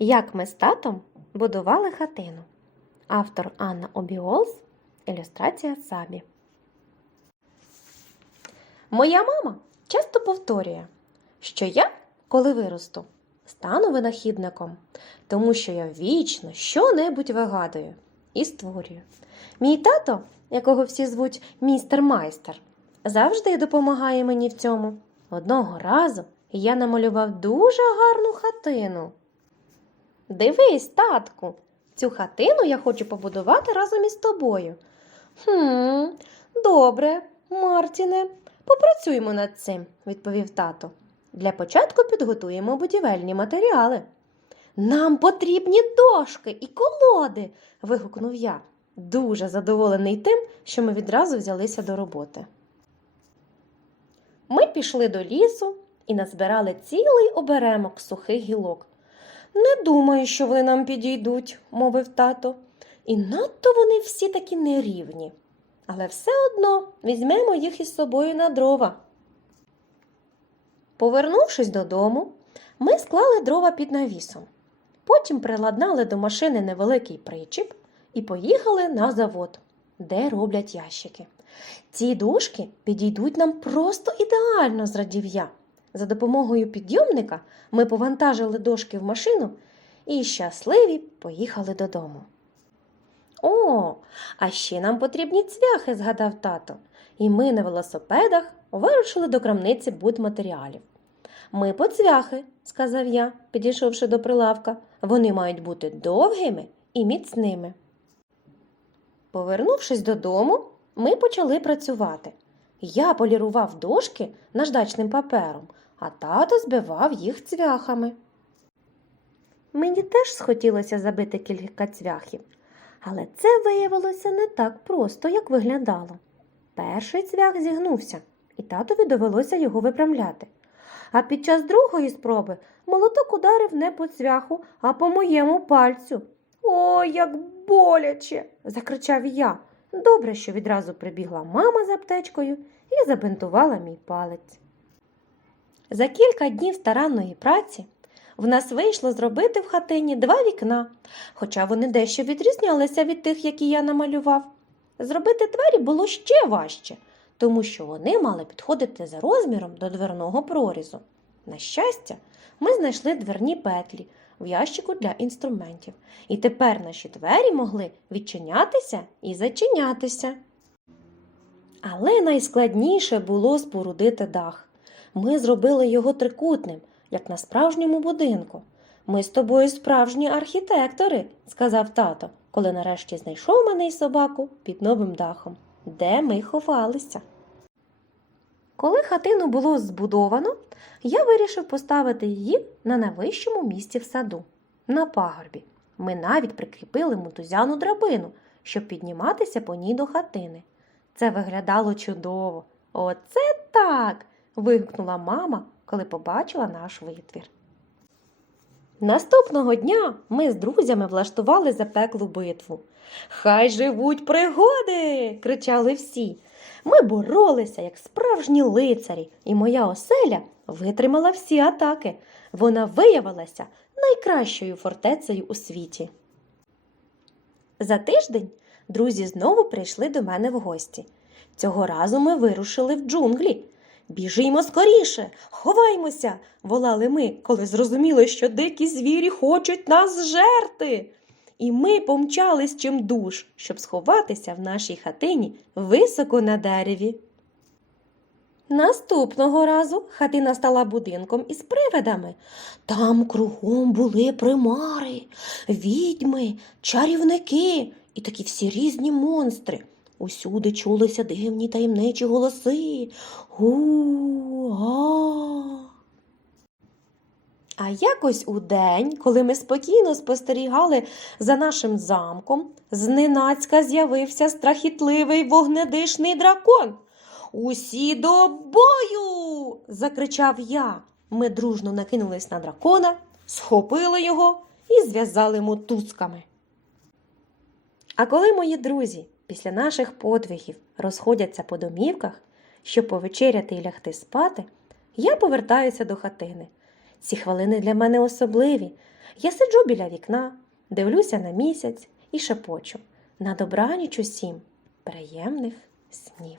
Як ми з татом будували хатину. Автор Анна Обіолс, ілюстрація Сабі. Моя мама часто повторює, що я, коли виросту, стану винахідником, тому що я вічно що-небудь вигадую і створюю. Мій тато, якого всі звуть містер майстер, завжди допомагає мені в цьому. Одного разу я намалював дуже гарну хатину. Дивись, татку, цю хатину я хочу побудувати разом із тобою. Хм, добре, Мартіне, попрацюємо над цим, відповів тато. Для початку підготуємо будівельні матеріали. Нам потрібні дошки і колоди. вигукнув я, дуже задоволений тим, що ми відразу взялися до роботи. Ми пішли до лісу і назбирали цілий оберемок сухих гілок. Не думаю, що вони нам підійдуть, мовив тато. І надто вони всі такі нерівні. Але все одно візьмемо їх із собою на дрова. Повернувшись додому, ми склали дрова під навісом. Потім приладнали до машини невеликий причіп і поїхали на завод, де роблять ящики. Ці дошки підійдуть нам просто ідеально, зрадів я. За допомогою підйомника ми повантажили дошки в машину і щасливі поїхали додому. О, а ще нам потрібні цвяхи, згадав тато, і ми на велосипедах вирушили до крамниці будматеріалів. Ми по цвяхи, сказав я, підійшовши до прилавка. Вони мають бути довгими і міцними. Повернувшись додому, ми почали працювати. Я полірував дошки наждачним папером, а тато збивав їх цвяхами. Мені теж схотілося забити кілька цвяхів, але це виявилося не так просто, як виглядало. Перший цвях зігнувся, і татові довелося його виправляти. А під час другої спроби молоток ударив не по цвяху, а по моєму пальцю. Ой, як боляче! закричав я. Добре, що відразу прибігла мама з аптечкою і забинтувала мій палець. За кілька днів старанної праці в нас вийшло зробити в хатині два вікна, хоча вони дещо відрізнялися від тих, які я намалював. Зробити двері було ще важче, тому що вони мали підходити за розміром до дверного прорізу. На щастя, ми знайшли дверні петлі в ящику для інструментів, і тепер наші двері могли відчинятися і зачинятися. Але найскладніше було спорудити дах. Ми зробили його трикутним, як на справжньому будинку. Ми з тобою справжні архітектори, сказав тато, коли нарешті знайшов мене і собаку під новим дахом, де ми ховалися. Коли хатину було збудовано, я вирішив поставити її на найвищому місці в саду, на пагорбі. Ми навіть прикріпили мотузяну драбину, щоб підніматися по ній до хатини. Це виглядало чудово. Оце так. вигукнула мама, коли побачила наш витвір. Наступного дня ми з друзями влаштували запеклу битву. Хай живуть пригоди. кричали всі. Ми боролися, як справжні лицарі, і моя оселя витримала всі атаки. Вона виявилася найкращою фортецею у світі. За тиждень друзі знову прийшли до мене в гості. Цього разу ми вирушили в джунглі. Біжімо скоріше, ховаймося, волали ми, коли зрозуміли, що дикі звірі хочуть нас жерти. І ми помчались чим душ, щоб сховатися в нашій хатині високо на дереві. Наступного разу хатина стала будинком із привидами. Там кругом були примари, відьми, чарівники і такі всі різні монстри. Усюди чулися дивні таємничі голоси. Гу-га. А якось у день, коли ми спокійно спостерігали за нашим замком, зненацька з'явився страхітливий вогнедишний дракон. Усі до бою. закричав я. Ми дружно накинулись на дракона, схопили його і зв'язали мотузками. А коли мої друзі після наших подвигів розходяться по домівках, щоб повечеряти і лягти спати, я повертаюся до хатини. Ці хвилини для мене особливі. Я сиджу біля вікна, дивлюся на місяць і шепочу. На добраніч усім приємних снів.